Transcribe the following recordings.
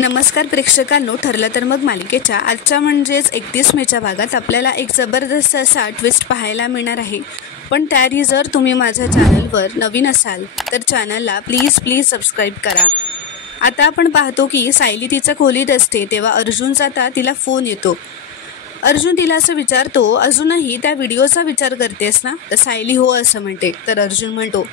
नमस्कार प्रेक्षकांनो, ठरलं तर मग मालिकेच्या आजच्या म्हणजेच 31 मेच्या भागात आपल्याला एक जबरदस्त असा ट्विस्ट पाहायला मिळणार आहे। पण त्याआधी जर तुम्ही माझ्या चॅनलवर नवीन असाल तर चॅनलला प्लीज सबस्क्राईब करा। आता आपण पाहतो की सायली तिच्या खोलीत असते तेव्हा अर्जुनचा तिला फोन येतो। अर्जुन तिला असं विचारतो, अजूनही त्या व्हिडिओचा विचार करतेस ना? तर सायली हो असं म्हणते। तर अर्जुन म्हणतो,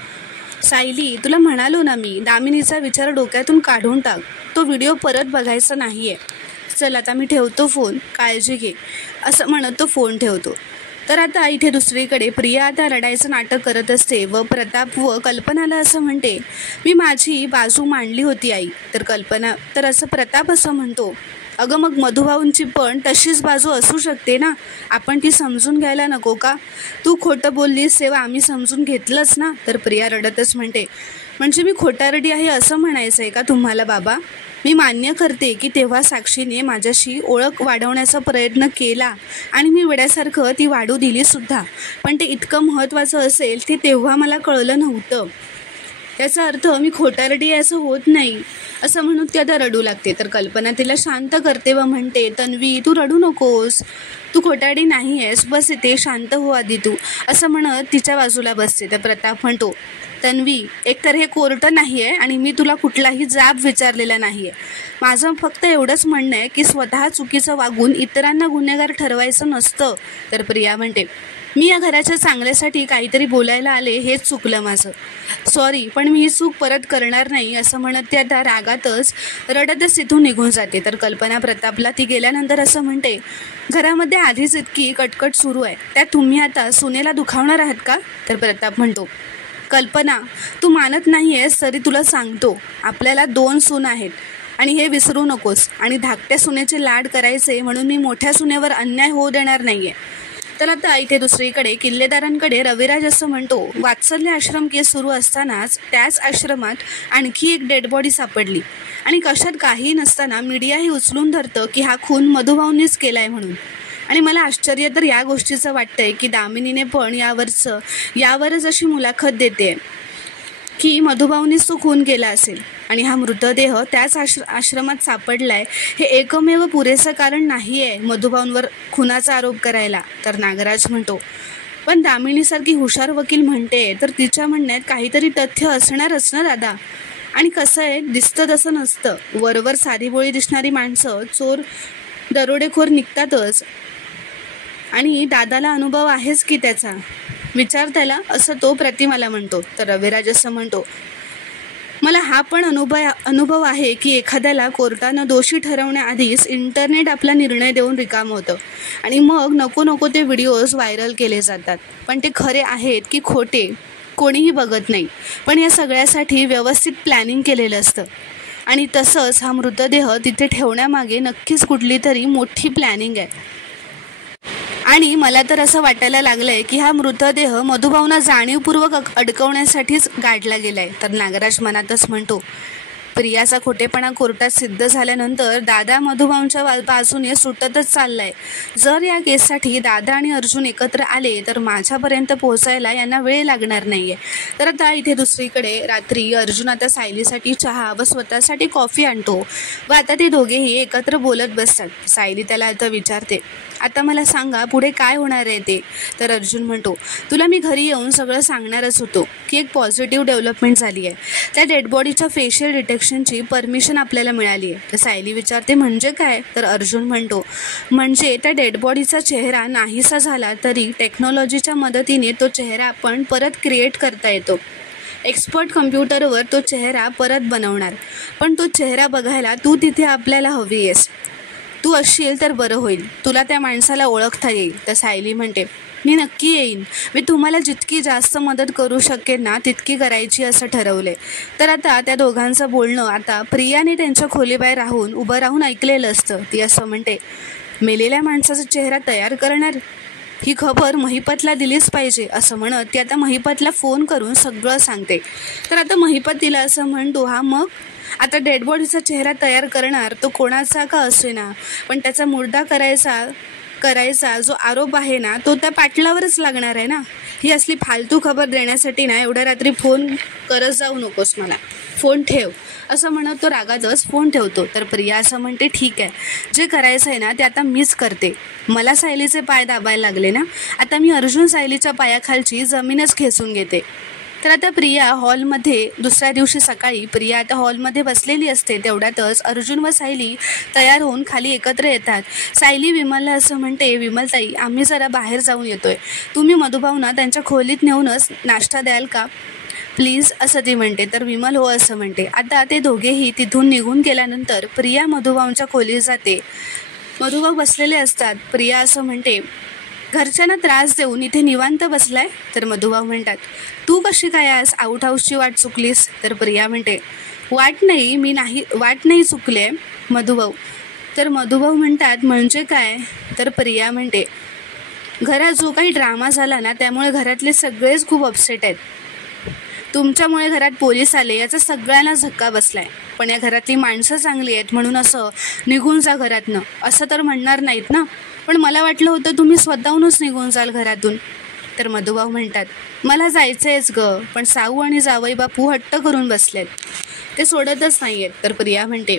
सायली तुला म्हणालो ना मी, दामिनीचा विचार डोक्यातून काढून टाक, तो व्हिडिओ परत बघायचा नाहीये। चल आता मी ठेवतो फोन, काळजी घे असं म्हणत तो फोन ठेवतो। तर आता इथे दुसरीकडे प्रिया आता रडायचं नाटक करत असते व प्रताप व कल्पनाला असं म्हणते, मी माझी बाजू मांडली होती आई। तर कल्पना तर असं प्रताप असं म्हणतो, अगं मग मधुभाऊंची पण तशीच बाजू असू शकते ना, आपण ती समजून घ्यायला नको का? तू खोटं बोललीस तेव्हा आम्ही समजून घेतलंच ना। तर प्रिया रडतच म्हणते, म्हणजे मी खोटारडी आहे असं म्हणायचं आहे का तुम्हाला बाबा? मी मान्य करते की तेव्हा साक्षीने माझ्याशी ओळख वाढवण्याचा प्रयत्न केला आणि मी वेड्यासारखं ती वाढू दिली सुद्धा, पण ते इतकं महत्त्वाचं असेल ते तेव्हा मला कळलं नव्हतं। याचा अर्थ मी खोटारडी असं होत नाही असं म्हणून ती आता रडू लागते। तर कल्पना तिला शांत करते व म्हणते, तन्वी तू रडू नकोस, तू खोटारडी नाही आहेस, बस इथे शांत हो आधी तू असं म्हणत तिच्या बाजूला बसते। तर प्रताप म्हणतो, तन्वी एकतर हे कोर्ट नाही आहे आणि मी तुला कुठलाही जाब विचारलेला नाही आहे। माझं फक्त एवढंच म्हणणं आहे की स्वतः चुकीचं वागून इतरांना गुन्हेगार ठरवायचं नसतं। तर प्रिया म्हणते, मी या घराच्या चांगल्यासाठी काहीतरी बोलायला आले, हेच चुकलं माझं, सॉरी, पण मी ही चूक परत करणार नाही असं म्हणत ती आता रागातच रडतच तिथून निघून जाते। तर कल्पना प्रतापला ती गेल्यानंतर असं म्हणते, घरामध्ये आधीच इतकी कटकट सुरू आहे, त्यात तुम्ही आता सुनेला दुखावणार आहात का? तर प्रताप म्हणतो, कल्पना तू मानत नाही आहेस तरी तुला सांगतो, आपल्याला 2 सून आहेत आणि हे विसरू नकोस, आणि धाकट्या सुनेचे लाड करायचे म्हणून मी मोठ्या सुनेवर अन्याय होऊ देणार नाहीये। तर आता इथे दुसरीकडे किल्लेदारांकडे रविराज असं म्हणतो, वात्सल्य आश्रम केस सुरू असतानाच त्याच आश्रमात आणखी एक डेड बॉडी सापडली आणि कशात काही नसताना मीडियाही उचलून धरतं की हा खून मधुभाऊंनीच केलाय म्हणून। आणि मला आश्चर्य तर या गोष्टीचं वाटतंय की दामिनीने पण यावरच अशी मुलाखत देते की मधुभाऊंनीच तो खून केला असेल आणि हा मृतदेह त्याच आश्रमात सापडलाय हे एकमेव पुरेसं कारण नाही आहे मधुभाऊंवर खुनाचा आरोप करायला। तर नागराज म्हणतो, पण दामिनीसारखी हुशार वकील म्हणते तर तिच्या म्हणण्यात काहीतरी तथ्य असणारच ना दादा। आणि कसं आहे, दिसतं तसं नसतं, वरवर साधीभोळी दिसणारी माणसं चोर दरोडेखोर निघतातच, आणि दादाला अनुभव आहेच की त्याचा, विचार त्याला असं तो प्रतिमाला म्हणतो। तर रविराज असं म्हणतो, मला हा पण अनुभव आहे की एखाद्याला कोर्टानं दोषी ठरवण्याआधीच इंटरनेट आपला निर्णय देऊन रिकाम होतं आणि मग नको ते व्हिडिओज व्हायरल केले जातात, पण ते खरे आहेत की खोटे कोणीही बघत नाही, पण या सगळ्यासाठी व्यवस्थित प्लॅनिंग केलेलं असतं। आणि तसंच हा मृतदेह तिथे ठेवण्यामागे नक्कीच कुठली तरी मोठी प्लॅनिंग आहे आणि मला तर असं वाटायला लागलंय की हा मृतदेह मधुभाऊंना जाणीवपूर्वक अडकवण्यासाठीच गाडला गेलाय। तर नागराज मनातच म्हणतो, प्रियाचा खोटेपणा कोर्टात सिद्ध झाल्यानंतर दादा मधुभाऊंच्या बाजूने सुटतच चाललाय। जर या केससाठी दादा आणि अर्जुन एकत्र आले तर माझ्यापर्यंत पोहोचायला यांना वेळ लागणार नाहीये। तर आता इथे दुसरीकडे रात्री अर्जुन आता सायलीसाठी चहा व स्वतःसाठी कॉफी आणतो व आता ते दोघेही एकत्र बोलत बसतात। सायली त्याला आता विचारते, आता मला सांगा पुढे काय होणार आहे ते? तर अर्जुन म्हणतो, तुला मी घरी येऊन सगळं सांगणारच होतो की एक पॉझिटिव्ह डेव्हलपमेंट झाली आहे, त्या डेड बॉडीच्या फेशियल डिटेक्शनची परमिशन आपल्याला मिळाली आहे। तर सायली विचारते, म्हणजे काय? तर अर्जुन म्हणतो, म्हणजे त्या डेड बॉडीचा चेहरा नाहीसा झाला तरी टेक्नॉलॉजीच्या मदतीने तो चेहरा आपण परत क्रिएट करता येतो। एक्सपर्ट कम्प्युटरवर तो चेहरा परत बनवणार, पण तो चेहरा बघायला तू तिथे आपल्याला हवी आहेस, तू असशील तर बरं होईल, तुला त्या माणसाला ओळखता येईल। तर सायली म्हणते, मी नक्की येईन, मी तुम्हाला जितकी जास्त मदत करू शकेन ना तितकी करायची असं ठरवले। तर आता त्या दोघांचं बोलणं आता प्रियाने त्यांच्या खोलीबाहेर उभं राहून ऐकलेलं असतं। ती असं म्हणते, मेलेल्या माणसाचा चेहरा तयार करणार, ही खबर महिपतला दिलीच पाहिजे असं म्हणत ती आता महिपतला फोन करून सगळं सांगते। तर आता महिपत तिला असं म्हणतो, हा मग आता डेड बॉडीचा चेहरा तयार करणार, तो कोणाचा का असेना, पण त्याचा मुर्दा करायचा करायचा जो आरोप आहे ना तो त्या पाटलावरच लागणार आहे ना. ही असली फालतू खबर देण्यासाठी ना एवढ्या रात्री फोन करत जाऊ नकोस मला, फोन ठेव असं म्हणत तो रागातच फोन ठेवतो. तर प्रिया असं म्हणते, ठीक आहे, जे करायचं आहे ना ते आता मीच करते. मला सायलीचे पाय दाबायला लागले ना, आता मी अर्जुन सायलीच्या पायाखालची जमीनच खेचून घेते. तर आता प्रिया हॉलमध्ये दुसऱ्या दिवशी सकाळी प्रिया आता हॉलमध्ये बसलेली असते. तेवढ्यातच अर्जुन व सायली तयार होऊन खाली एकत्र येतात. सायली विमलला असं म्हणते, विमलताई आम्ही जरा बाहेर जाऊन येतोय, तुम्ही मधुभाऊंना त्यांच्या खोलीत नेऊनच नाश्ता द्याल का प्लीज असं ती म्हणते. तर विमल हो असं म्हणते. आता ते दोघेही तिथून निघून गेल्यानंतर प्रिया मधुभाऊंच्या खोलीत जाते. मधुभाऊ बसलेले असतात. प्रिया असं म्हणते, घरच्यांना त्रास देऊन इथे निवांत बसलाय. तर मधुभाऊ म्हणतात, तू कशी काय आज आउट हाऊसची वाट चुकलीस. तर प्रिया म्हणते, वाट नाही चुकले मधुभाऊ. तर मधुभाऊ म्हणतात, म्हणजे काय. तर प्रिया म्हणते, घरात जो काही ड्रामा झाला ना त्यामुळे घरातले सगळेच खूप अपसेट आहेत. तुमच्यामुळे घरात पोलीस आले याचा सगळ्यांना धक्का बसलाय. पण या घरातली माणसं चांगली आहेत म्हणून असं निघून जा घरातनं असं तर म्हणणार नाहीत ना. पण मला वाटलं होतं तुम्ही स्वतःहूनच निघून जाल घरातून. तर मधुभाऊ म्हणतात, मला जायचंयच ग, पण साऊ आणि जावई बापू हट्ट करून बसलेत, ते सोडतच नाही आहेत. तर प्रिया म्हणते,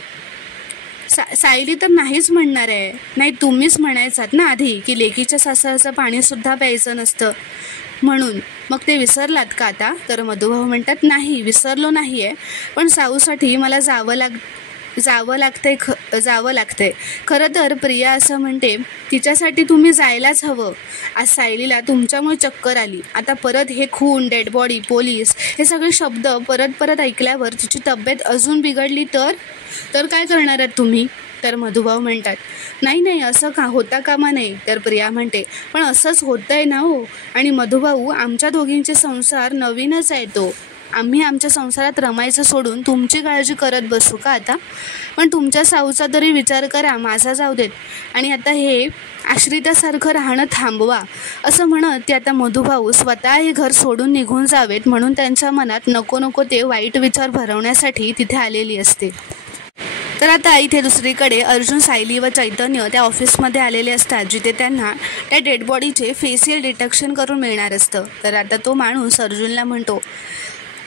सायली तर नाहीच म्हणणार आहे. नाही तुम्हीच म्हणायचात ना आधी की लेकीच्या सासरचं पाणीसुद्धा प्यायचं नसतं म्हणून, मग ते विसरलात का आता. तर मधुभाऊ म्हणतात, नाही विसरलो नाही आहे, पण साऊसाठी मला जावं लागतंय. खरं तर प्रिया असं म्हणते, तिच्यासाठी तुम्ही जायलाच हवं. आज सायलीला तुमच्यामुळे चक्कर आली. आता परत हे खून, डेड बॉडी, पोलीस हे सगळे शब्द परत ऐकल्यावर तिची तब्येत अजून बिघडली तर काय करणार आहात तुम्ही. तर मधुभाऊ म्हणतात, नाही असं होता कामा नाही. तर प्रिया म्हणते, पण असंच होतंय ना हो. आणि मधुभाऊ आमच्या दोघींचे संसार नवीनच आहे तो. आम्ही आमच्या संसारात रमायचं सोडून तुमची काळजी करत बसू का आता. पण तुमच्या साऊचा तरी विचार करा, माझा जाऊ देत. आणि आता हे आश्रितासारखं राहणं थांबवा असं म्हणत ते आता मधुभाऊ स्वतः हे घर सोडून निघून जावेत म्हणून त्यांच्या मनात नको ते वाईट विचार भरवण्यासाठी तिथे आलेली असते. तर आता इथे दुसरीकडे अर्जुन, सायली व चैतन्य त्या ऑफिसमध्ये आलेले असतात जिथे त्यांना त्या डेड बॉडीचे फेशियल डिटेक्शन करून मिळणार असतं. तर आता तो माणूस अर्जुनला म्हणतो,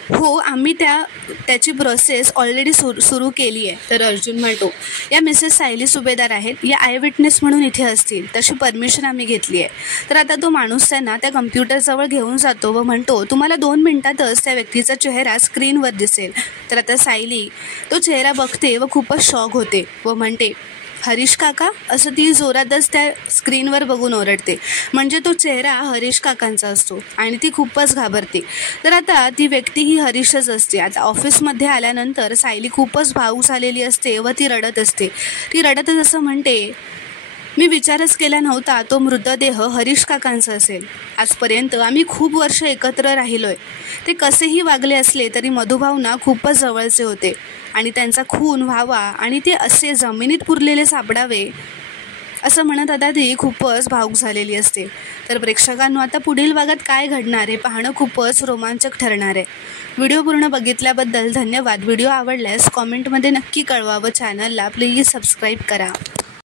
हो आम्ही त्याची प्रोसेस ऑलरेडी सुरू केली आहे. तर अर्जुन म्हणतो, या मिसेस सायली सुभेदार आहेत, या आय विटनेस म्हणून इथे असतील, तशी परमिशन आम्ही घेतली आहे. तर आता तो माणूस त्यांना त्या कम्प्युटरजवळ घेऊन जातो व म्हणतो, तुम्हाला 2 मिनिटातच त्या व्यक्तीचा चेहरा स्क्रीनवर दिसेल. तर आता सायली तो चेहरा बघते व खूपच शॉक होते व म्हणते, हरीश काका असं ती जोरातच त्या स्क्रीनवर बघून ओरडते. म्हणजे तो चेहरा हरीश काकांचा असतो आणि ती खूपच घाबरते. तर आता ती व्यक्ती ही हरीशच असते. आता ऑफिसमध्ये आल्यानंतर सायली खूपच भावूक झालेली असते व ती रडत असते. ती रडतच असं म्हणते, मी विचारच केला नव्हता तो मृतदेह हरीश काकांचा असेल. आजपर्यंत आम्ही खूप वर्ष एकत्र राहिलोय. ते कसेही वागले असले तरी मधुभाऊंना खूपच जवळचे होते आणि त्यांचा खून व्हावा आणि ते असे जमिनीत पुरलेले सापडावे असं म्हणत आता ती खूपच भावूक झालेली असते. तर प्रेक्षकांनो, आता पुढील भागात काय घडणार हे पाहणं खूपच रोमांचक ठरणार आहे. व्हिडिओ पूर्ण बघितल्याबद्दल धन्यवाद. व्हिडिओ आवडल्यास कॉमेंटमध्ये नक्की कळवा व चॅनलला प्लीज सबस्क्राईब करा.